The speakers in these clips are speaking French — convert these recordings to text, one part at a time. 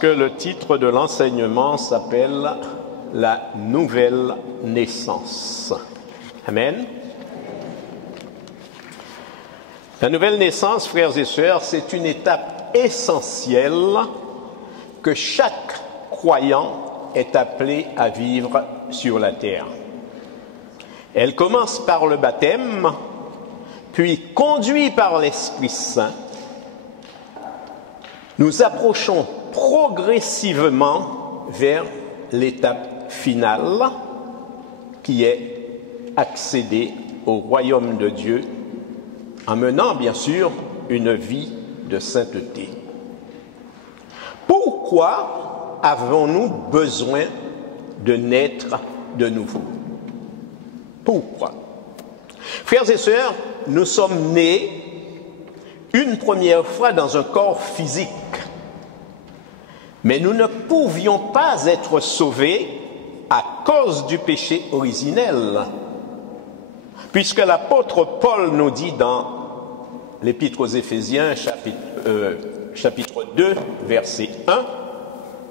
Que le titre de l'enseignement s'appelle « La nouvelle naissance ». Amen. La nouvelle naissance, frères et sœurs, c'est une étape essentielle que chaque croyant est appelé à vivre sur la terre. Elle commence par le baptême, puis conduit par l'Esprit Saint, nous approchons progressivement vers l'étape finale qui est accéder au royaume de Dieu en menant bien sûr une vie de sainteté. Pourquoi avons-nous besoin de naître de nouveau? Pourquoi? Frères et sœurs, nous sommes nés une première fois dans un corps physique. Mais nous ne pouvions pas être sauvés à cause du péché originel. Puisque l'apôtre Paul nous dit dans l'Épître aux Éphésiens, chapitre 2, verset 1,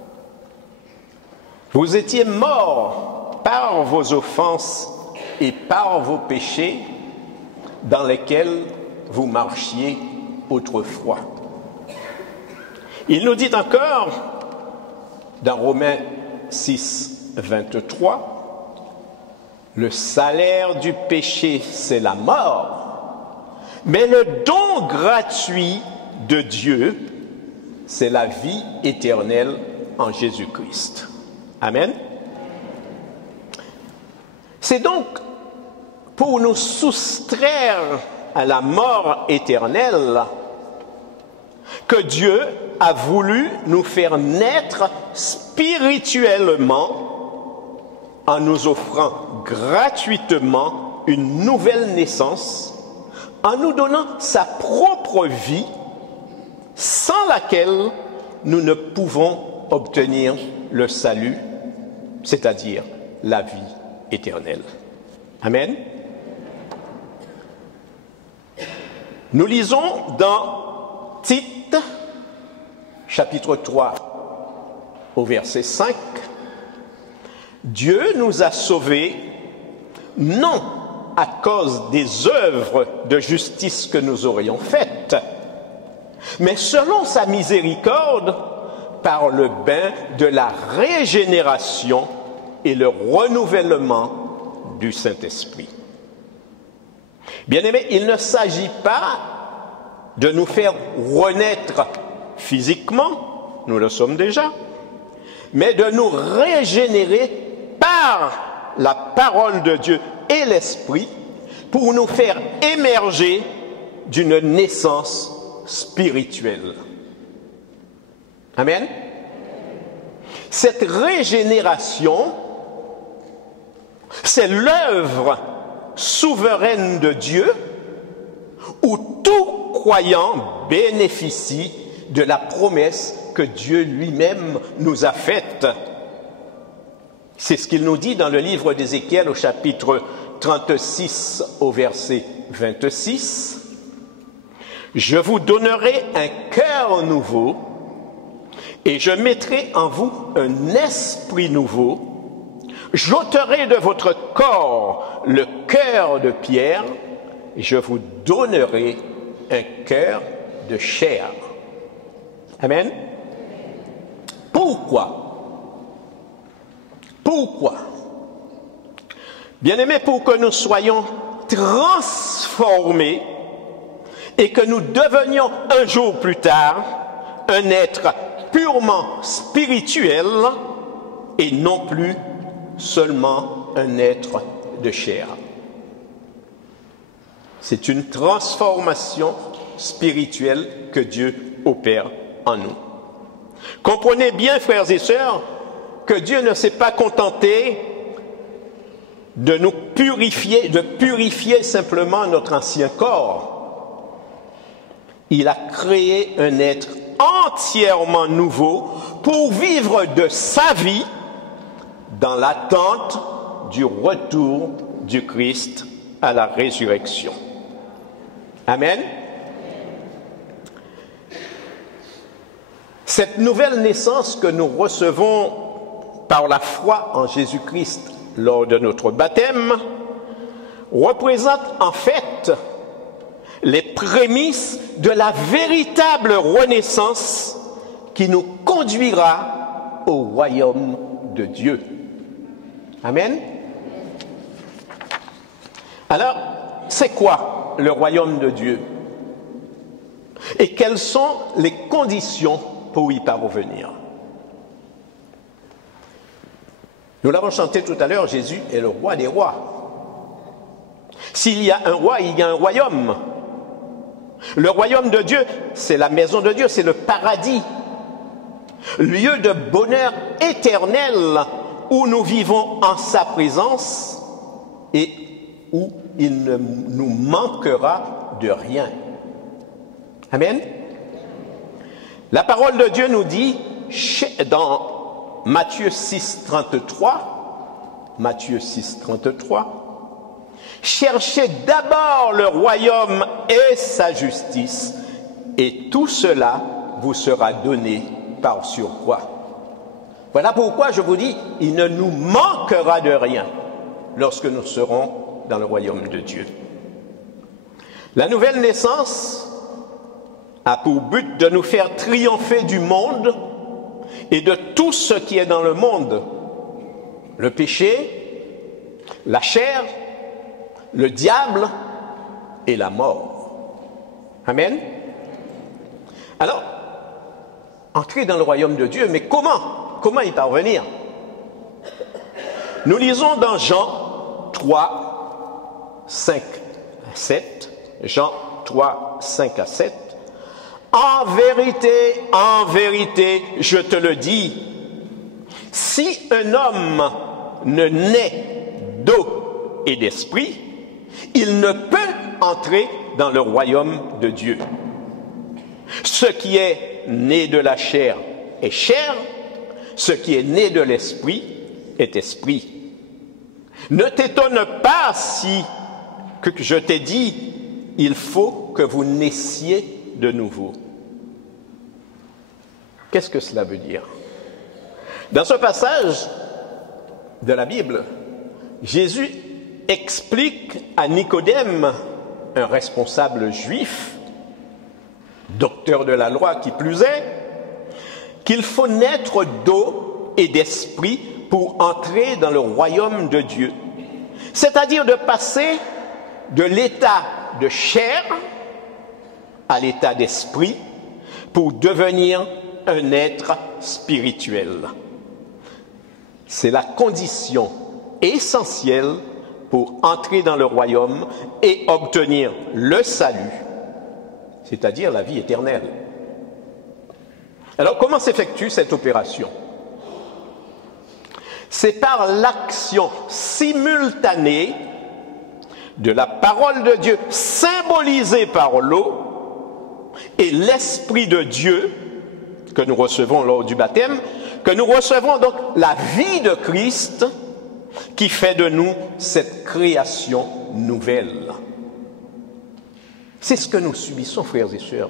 « Vous étiez morts par vos offenses et par vos péchés dans lesquels vous marchiez autrefois. » Il nous dit encore, dans Romains 6, 23, « Le salaire du péché, c'est la mort, mais le don gratuit de Dieu, c'est la vie éternelle en Jésus-Christ. » Amen. C'est donc pour nous soustraire à la mort éternelle que Dieu a voulu nous faire naître spirituellement en nous offrant gratuitement une nouvelle naissance, en nous donnant sa propre vie sans laquelle nous ne pouvons obtenir le salut, c'est-à-dire la vie éternelle. Amen. Nous lisons dans Tite, chapitre 3, au verset 5, « Dieu nous a sauvés, non à cause des œuvres de justice que nous aurions faites, mais selon sa miséricorde, par le bain de la régénération et le renouvellement du Saint-Esprit. » Bien-aimés, il ne s'agit pas de nous faire renaître physiquement, nous le sommes déjà, mais de nous régénérer par la parole de Dieu et l'Esprit pour nous faire émerger d'une naissance spirituelle. Amen. Cette régénération, c'est l'œuvre souveraine de Dieu où tout croyant bénéficie de la promesse que Dieu lui-même nous a faite. C'est ce qu'il nous dit dans le livre d'Ézéchiel au chapitre 36 au verset 26. « Je vous donnerai un cœur nouveau et je mettrai en vous un esprit nouveau. J'ôterai de votre corps le cœur de pierre et je vous donnerai un cœur de chair. » Amen. Pourquoi? Pourquoi? Bien-aimés, pour que nous soyons transformés et que nous devenions un jour plus tard un être purement spirituel et non plus seulement un être de chair. C'est une transformation spirituelle que Dieu opère en nous. Comprenez bien, frères et sœurs, que Dieu ne s'est pas contenté de nous purifier, de purifier simplement notre ancien corps. Il a créé un être entièrement nouveau pour vivre de sa vie dans l'attente du retour du Christ à la résurrection. Amen. Cette nouvelle naissance que nous recevons par la foi en Jésus-Christ lors de notre baptême représente en fait les prémices de la véritable renaissance qui nous conduira au royaume de Dieu. Amen. Alors, c'est quoi le royaume de Dieu? Et quelles sont les conditions pour y parvenir? Nous l'avons chanté tout à l'heure, Jésus est le roi des rois. S'il y a un roi, il y a un royaume. Le royaume de Dieu, c'est la maison de Dieu, c'est le paradis. Lieu de bonheur éternel où nous vivons en sa présence et où il ne nous manquera de rien. Amen. La parole de Dieu nous dit dans Matthieu 6, 33, Matthieu 6, 33, cherchez d'abord le royaume et sa justice, et tout cela vous sera donné par surcroît. Voilà pourquoi je vous dis, il ne nous manquera de rien lorsque nous serons dans le royaume de Dieu. La nouvelle naissance a pour but de nous faire triompher du monde et de tout ce qui est dans le monde. Le péché, la chair, le diable et la mort. Amen. Alors, entrer dans le royaume de Dieu, mais comment y parvenir? Nous lisons dans Jean 3, 5 à 7, Jean 3, 5 à 7. En vérité, je te le dis, si un homme ne naît d'eau et d'esprit, il ne peut entrer dans le royaume de Dieu. Ce qui est né de la chair est chair, ce qui est né de l'esprit est esprit. Ne t'étonne pas si que je t'ai dit, il faut que vous naissiez de nouveau. Qu'est-ce que cela veut dire? Dans ce passage de la Bible, Jésus explique à Nicodème, un responsable juif, docteur de la loi qui plus est, qu'il faut naître d'eau et d'esprit pour entrer dans le royaume de Dieu. C'est-à-dire de passer de l'état de chair à l'état d'esprit pour devenir un être spirituel. C'est la condition essentielle pour entrer dans le royaume et obtenir le salut, c'est-à-dire la vie éternelle. Alors, comment s'effectue cette opération? C'est par l'action simultanée de la parole de Dieu symbolisée par l'eau et l'Esprit de Dieu que nous recevons lors du baptême, que nous recevons donc la vie de Christ qui fait de nous cette création nouvelle. C'est ce que nous subissons, frères et sœurs,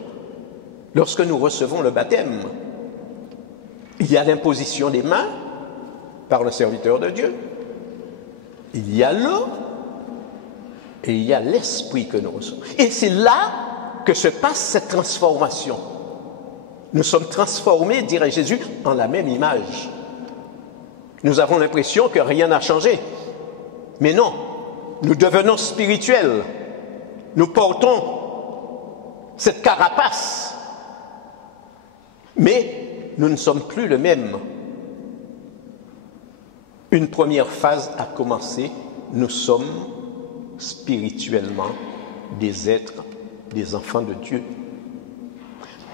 lorsque nous recevons le baptême. Il y a l'imposition des mains par le serviteur de Dieu. Il y a l'eau et il y a l'esprit que nous recevons. Et c'est là que se passe cette transformation. Nous sommes transformés, dirait Jésus, en la même image. Nous avons l'impression que rien n'a changé. Mais non, nous devenons spirituels. Nous portons cette carapace. Mais nous ne sommes plus le même. Une première phase a commencé. Nous sommes spirituellement des êtres, des enfants de Dieu.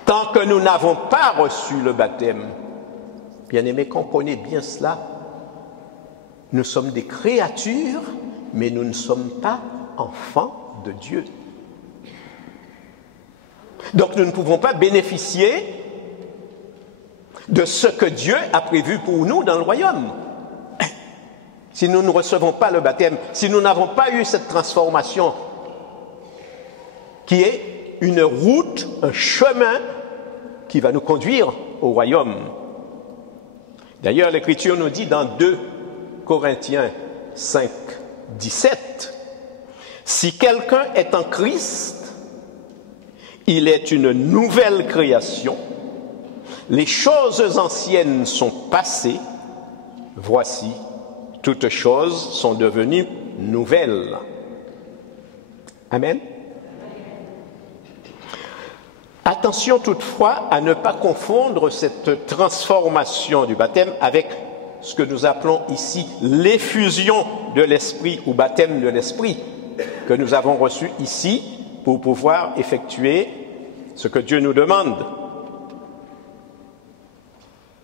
Tant que nous n'avons pas reçu le baptême, bien-aimés, comprenez bien cela, nous sommes des créatures, mais nous ne sommes pas enfants de Dieu. Donc nous ne pouvons pas bénéficier de ce que Dieu a prévu pour nous dans le royaume. Si nous ne recevons pas le baptême, si nous n'avons pas eu cette transformation qui est une route, un chemin qui va nous conduire au royaume. D'ailleurs, l'Écriture nous dit dans 2 Corinthiens 5, 17, « Si quelqu'un est en Christ, il est une nouvelle création. Les choses anciennes sont passées. Voici, toutes choses sont devenues nouvelles. » Amen. Attention toutefois à ne pas confondre cette transformation du baptême avec ce que nous appelons ici l'effusion de l'esprit ou baptême de l'esprit que nous avons reçu ici pour pouvoir effectuer ce que Dieu nous demande.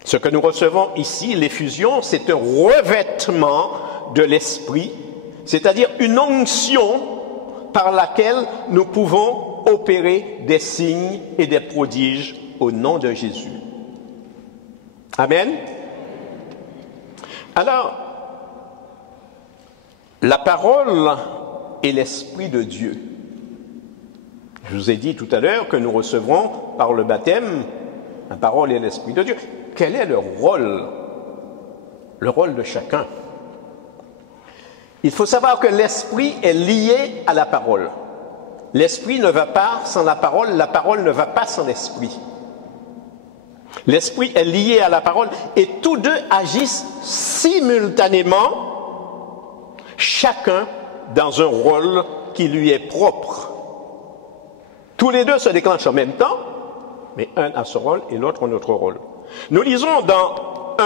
Ce que nous recevons ici, l'effusion, c'est un revêtement de l'esprit, c'est-à-dire une onction par laquelle nous pouvons opérer des signes et des prodiges au nom de Jésus. Amen. Alors, la parole est l'Esprit de Dieu. Je vous ai dit tout à l'heure que nous recevrons par le baptême la parole et l'Esprit de Dieu. Quel est le rôle de chacun? Il faut savoir que l'Esprit est lié à la parole. L'Esprit ne va pas sans la parole ne va pas sans l'Esprit. L'Esprit est lié à la parole et tous deux agissent simultanément, chacun dans un rôle qui lui est propre. Tous les deux se déclenchent en même temps, mais un a son rôle et l'autre un autre rôle. Nous lisons dans 1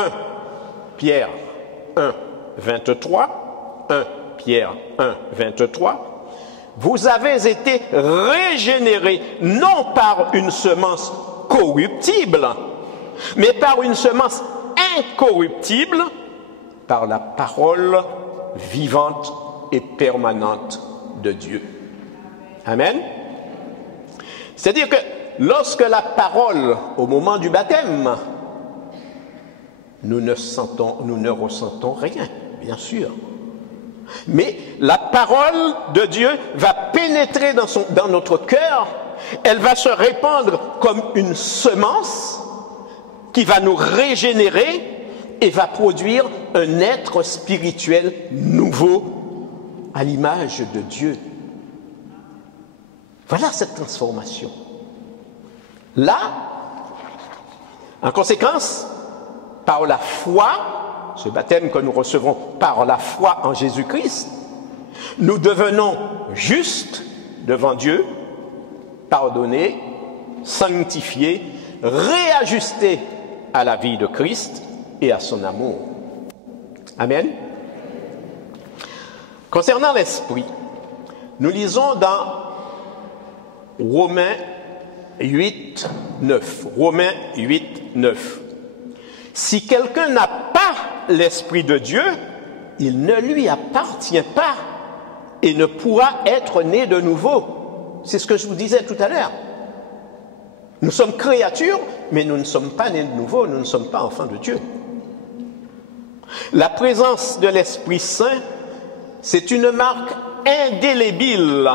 Pierre 1, 23, 1 Pierre 1, 23, « Vous avez été régénérés non par une semence corruptible, mais par une semence incorruptible, par la parole vivante et permanente de Dieu. » Amen. C'est-à-dire que lorsque la parole, au moment du baptême, nous ne ressentons rien, bien sûr. Mais la parole de Dieu va pénétrer dans notre cœur, elle va se répandre comme une semence qui va nous régénérer et va produire un être spirituel nouveau à l'image de Dieu. Voilà cette transformation. Là, en conséquence, par la foi, ce baptême que nous recevons par la foi en Jésus-Christ, nous devenons justes devant Dieu, pardonnés, sanctifiés, réajustés à la vie de Christ et à son amour. Amen. Concernant l'esprit, nous lisons dans Romains 8, 9. Romains 8, 9. Si quelqu'un n'a pas l'Esprit de Dieu, il ne lui appartient pas et ne pourra être né de nouveau. C'est ce que je vous disais tout à l'heure. Nous sommes créatures, mais nous ne sommes pas nés de nouveau, nous ne sommes pas enfants de Dieu. La présence de l'Esprit Saint, c'est une marque indélébile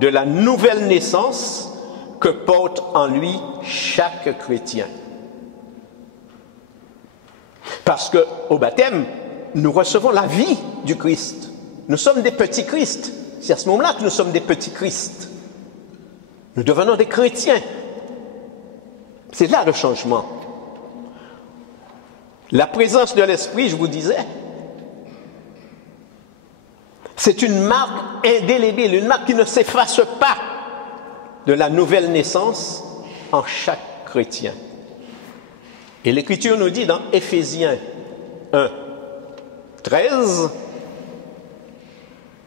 de la nouvelle naissance que porte en lui chaque chrétien. Parce qu'au baptême, nous recevons la vie du Christ. Nous sommes des petits Christ. C'est à ce moment-là que nous sommes des petits Christ. Nous devenons des chrétiens. C'est là le changement. La présence de l'Esprit, je vous disais, c'est une marque indélébile, une marque qui ne s'efface pas de la nouvelle naissance en chaque chrétien. Et l'Écriture nous dit dans Éphésiens 1, 13,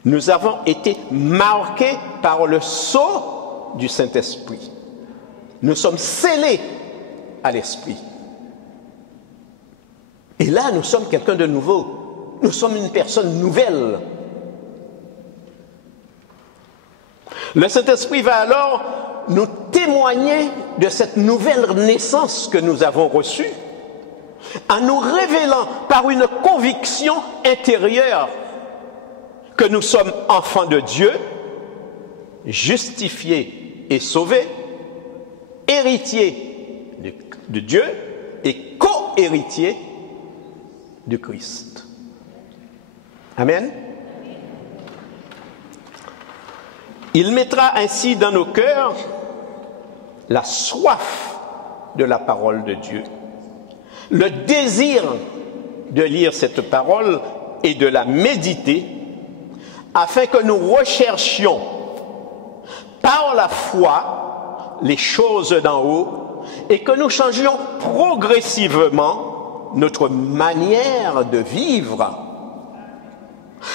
nous avons été marqués par le sceau du Saint-Esprit. Nous sommes scellés à l'Esprit. Et là, nous sommes quelqu'un de nouveau. Nous sommes une personne nouvelle. Le Saint-Esprit va alors nous témoigner de cette nouvelle naissance que nous avons reçue, en nous révélant par une conviction intérieure que nous sommes enfants de Dieu, justifiés et sauvés, héritiers de Dieu et co-héritier du Christ. Amen. Il mettra ainsi dans nos cœurs la soif de la parole de Dieu, le désir de lire cette parole et de la méditer, afin que nous recherchions par la foi les choses d'en haut et que nous changions progressivement notre manière de vivre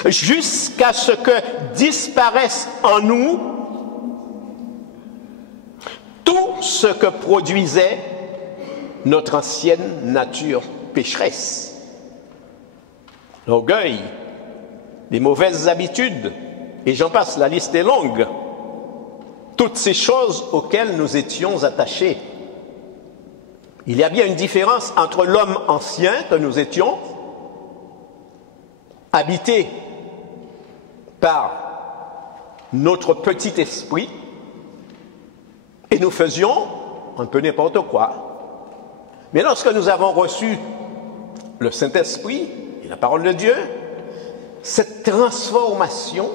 jusqu'à ce que disparaisse en nous tout ce que produisait notre ancienne nature pécheresse. L'orgueil, les mauvaises habitudes, et j'en passe, la liste est longue. Toutes ces choses auxquelles nous étions attachés. Il y a bien une différence entre l'homme ancien que nous étions, habité par notre petit esprit, et nous faisions un peu n'importe quoi. Mais lorsque nous avons reçu le Saint-Esprit et la parole de Dieu, cette transformation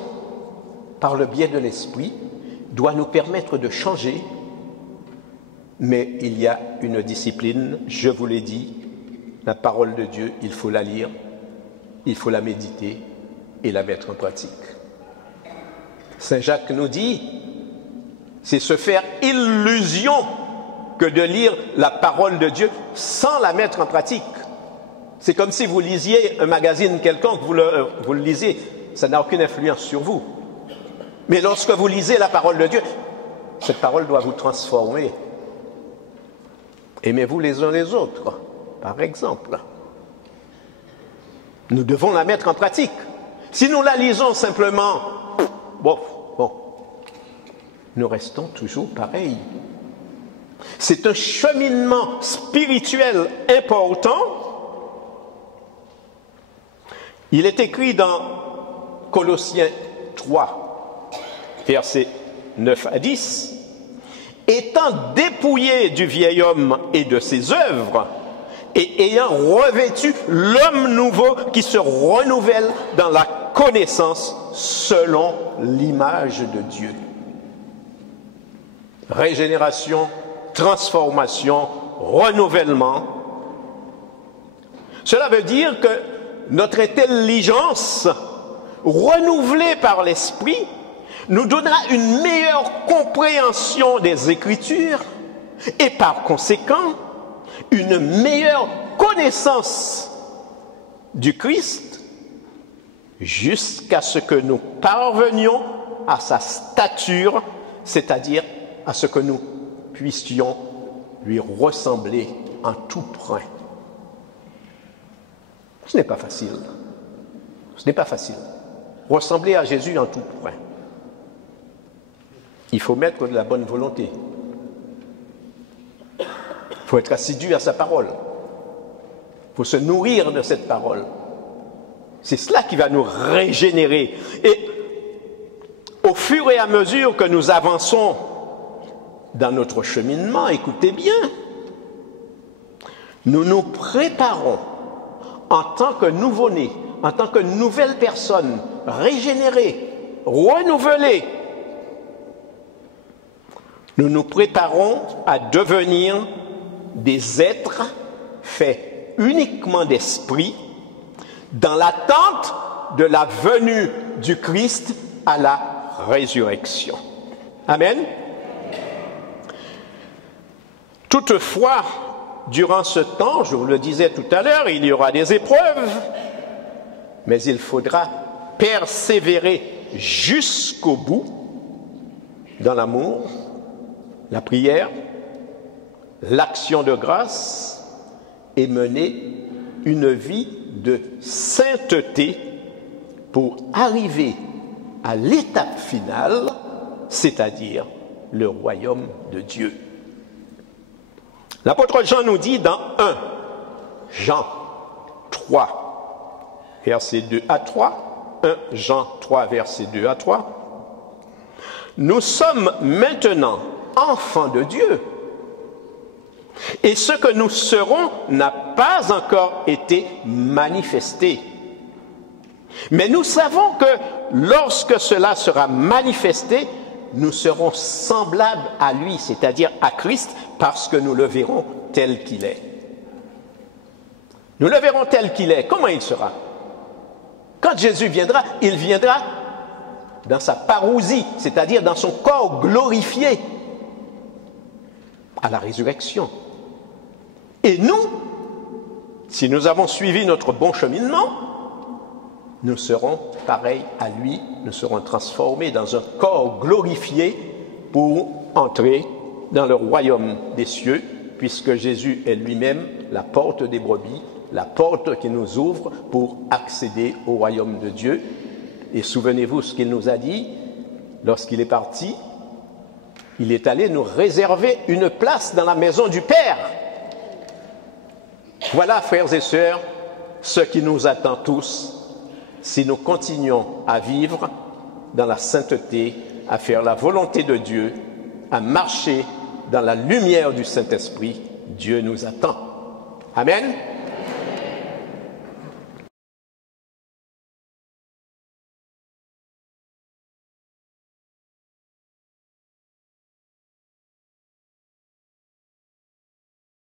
par le biais de l'Esprit doit nous permettre de changer. Mais il y a une discipline, je vous l'ai dit, la parole de Dieu, il faut la lire, il faut la méditer et la mettre en pratique. Saint Jacques nous dit, c'est se faire illusion que de lire la parole de Dieu sans la mettre en pratique. C'est comme si vous lisiez un magazine quelconque, vous le lisez, ça n'a aucune influence sur vous. Mais lorsque vous lisez la parole de Dieu, cette parole doit vous transformer. Aimez-vous les uns les autres, par exemple. Nous devons la mettre en pratique. Si nous la lisons simplement, bon, nous restons toujours pareils. C'est un cheminement spirituel important. Il est écrit dans Colossiens 3, versets 9 à 10, « Étant dépouillé du vieil homme et de ses œuvres, et ayant revêtu l'homme nouveau qui se renouvelle dans la connaissance selon l'image de Dieu. » Régénération, transformation, renouvellement. Cela veut dire que notre intelligence, renouvelée par l'Esprit, nous donnera une meilleure compréhension des Écritures et par conséquent, une meilleure connaissance du Christ jusqu'à ce que nous parvenions à sa stature, c'est-à-dire à ce que nous puissions lui ressembler en tout point. Ce n'est pas facile. Ce n'est pas facile. Ressembler à Jésus en tout point. Il faut mettre de la bonne volonté. Il faut être assidu à sa parole. Il faut se nourrir de cette parole. C'est cela qui va nous régénérer. Et au fur et à mesure que nous avançons dans notre cheminement, écoutez bien, nous nous préparons en tant que nouveau-nés, en tant que nouvelle personne, régénérée, renouvelée. Nous nous préparons à devenir des êtres faits uniquement d'esprit, dans l'attente de la venue du Christ à la résurrection. Amen. Toutefois, durant ce temps, je vous le disais tout à l'heure, il y aura des épreuves, mais il faudra persévérer jusqu'au bout dans l'amour, la prière, l'action de grâce et mener une vie de sainteté pour arriver à l'étape finale, c'est-à-dire le royaume de Dieu. L'apôtre Jean nous dit dans 1 Jean 3, versets 2 à 3, 1 Jean 3, versets 2 à 3, « Nous sommes maintenant enfants de Dieu, Et ce que nous serons n'a pas encore été manifesté. Mais nous savons que lorsque cela sera manifesté, nous serons semblables à lui, c'est-à-dire à Christ, parce que nous le verrons tel qu'il est. Nous le verrons tel qu'il est. Comment il sera? Quand Jésus viendra, il viendra dans sa parousie, c'est-à-dire dans son corps glorifié, à la résurrection. Et nous, si nous avons suivi notre bon cheminement, nous serons pareils à lui, nous serons transformés dans un corps glorifié pour entrer dans le royaume des cieux, puisque Jésus est lui-même la porte des brebis, la porte qui nous ouvre pour accéder au royaume de Dieu. Et souvenez-vous ce qu'il nous a dit lorsqu'il est parti. Il est allé nous réserver une place dans la maison du Père. Voilà, frères et sœurs, ce qui nous attend tous si nous continuons à vivre dans la sainteté, à faire la volonté de Dieu, à marcher dans la lumière du Saint-Esprit. Dieu nous attend. Amen.